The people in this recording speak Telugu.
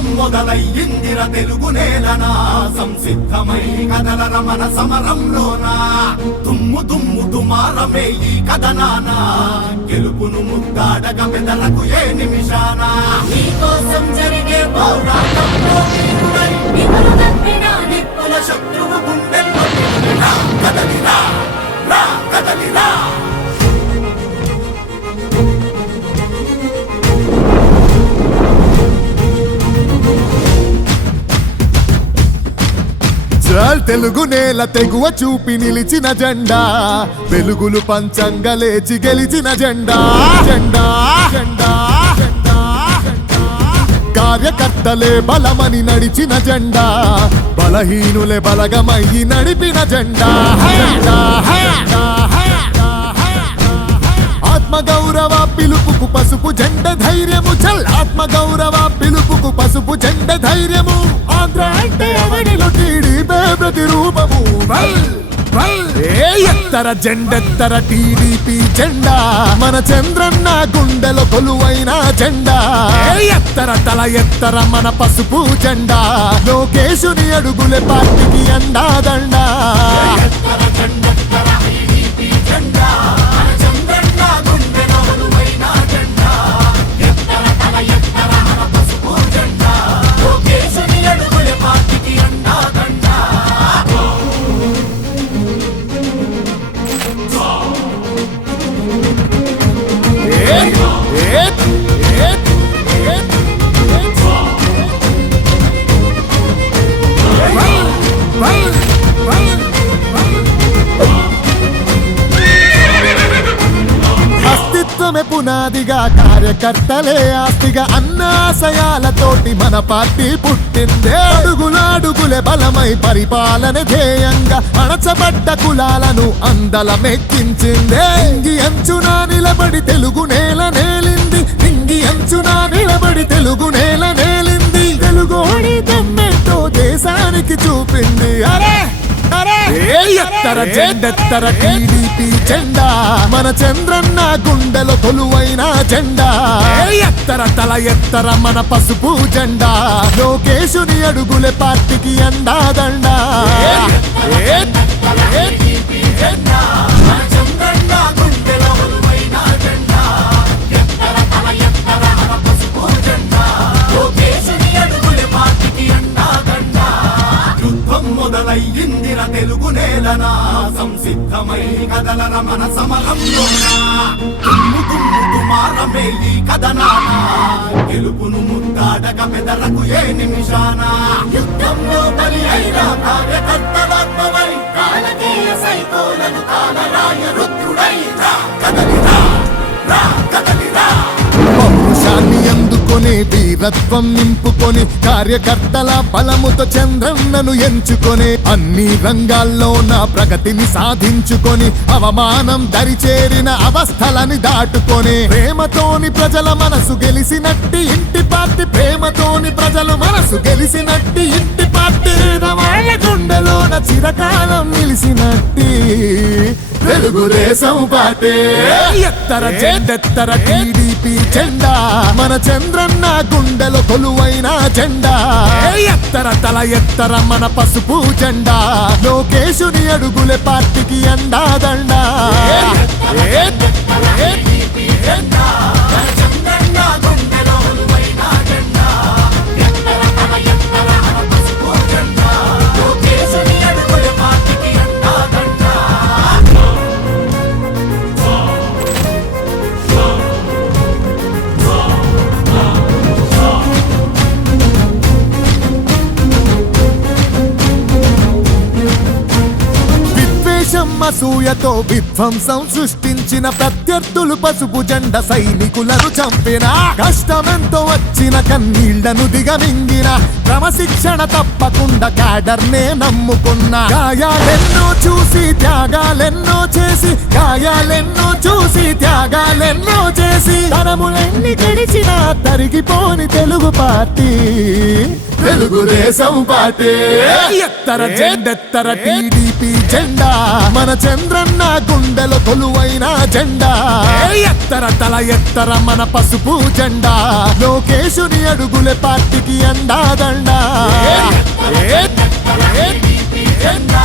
మొదలయ్యిందిర తెలుగు నేలనా? సంసిద్ధమై కదలర మన సమరంలోనా? తుమ్ము దుమ్ము తుమారమే ఈ కథనాన? గెలుపును ముద్దాడగ పెదలకు ఏ నిమిషానా? నీకోసం జరిగే తెలుగు నేల తెగువ చూపి నిలిచిన జెండా. వెలుగులు పంచంగా లేచి గెలిచిన జెండా. జెండా జెండా కార్యకర్తలే బలమని నడిచిన జెండా. బలహీనులే బలగమయ్యి నడిపిన జెండా. ఆత్మగౌరవ పిలుపుకు పసుపు జెండ ధైర్యము. చల్ ఆత్మగౌరవ పిలుపుకు పసుపు జెండ ధైర్యము. ఆంధ్ర అంటే ఎత్తర జెండెత్తర టీడీపీ జెండా? మన చంద్రన్న గుండెల కొలువైన జెండా. ఏ ఎత్తర తల ఎత్తర మన పసుపు జెండా? లోకేశుని అడుగులే పార్టీకి అండాదండా. అస్తిత్వమే పునాదిగా కార్యకర్తలే ఆస్తిగా అన్నాశయాలతోటి మన పార్టీ పుట్టిందే. అడుగులాడుగులే బలమై పరిపాలన ధ్యేయంగా అణచబడ్డ కులాలను అందలమెక్కించిందే. ఇంగి అంచున నిలబడి తెలుగు నేల నేలింది. ఇంగి అంచున నిలబడి తెలుగు నేల ఎత్తర జెండెత్తర టీడీపీ జెండా. మన చంద్రన్న గుండెల కొలువైన జెండా. ఎత్తర తల ఎత్తర మన పసుపు జెండా. లోకేశుని అడుగులే పార్టీకి అండాదండా సంసిద్ధమై కదలర మన సమరంలోనా కుమారమే ఈ కథనాన? గెలుపును ముద్దాడక పెదలకు ఏ నిమిషానా? యుద్ధంలో బలి అయిన కార్యకర్తలాత్మవై వీరత్వం నింపుకొని కార్యకర్తల బలముతో చంద్రన్నను ఎంచుకొని అన్ని రంగాల్లో నా ప్రగతిని సాధించుకొని అవమానం దరిచేరిన అవస్థలని దాటుకొని ప్రేమతోని ప్రజల మనసు గెలిసినట్టి ఇంటి పార్టీ ప్రేమతోని ప్రజల మనసు గెలిసినట్టి ఇంటి పార్టీ. వాళ్ళ గుండెలోన చిరకాలం నిలిసిన తెలుగుదేశం పార్టీ ఎత్తర జెండెత్తర టీడీపీ జెండా మన చంద్రన్న గుండెలో కొలువైన జెండా. ఎత్తర తల ఎత్తర మన పసుపు జెండా. లోకేశుని అడుగులే పార్టీకి అండాదండా. ఏ, ఏ, జెండా. అసూయతో విధ్వంసం సృష్టించిన ప్రత్యర్థులు పసుపు జెండ సైనికులను చంపిన. కష్టమెంతో వచ్చిన కన్నీళ్ళను దిగమింగిన. క్రమశిక్షణ తప్పకుండా క్యాడర్నే నమ్ముకున్న. గాయాలెన్నో చూసి త్యాగాలెన్నో చేసి గాయాలెన్నో చూసి త్యాగాలెన్నో చేసి తరములెన్ని గడిచిన తరిగిపోని తెలుగు పార్టీ. తెలుగుదేశం పార్టీ. ఎత్తర జెండెత్తర టీడీపీ జెండా మన చంద్రన్న గుండెల కొలువైన జెండా. ఎత్తర తల ఎత్తర మన పసుపు జెండా. లోకేశుని అడుగులే పార్టీకి అండాదండా జెండా.